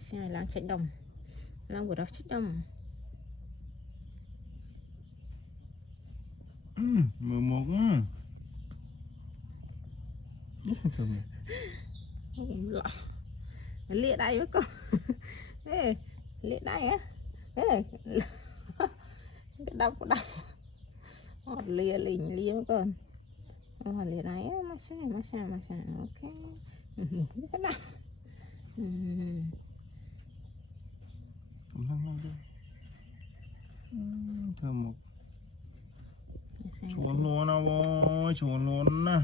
Xe lang chạy đồng. Lang vừa đó chết đồng. Mười một thơm. Lịa đây với con. Ê, lịa đây á. Ê, cái đau lìa lìa với con. Lìa này á, massage, ok. Cái nào. Thơm một. Chuồn luôn nào bố, chuồn luôn nè.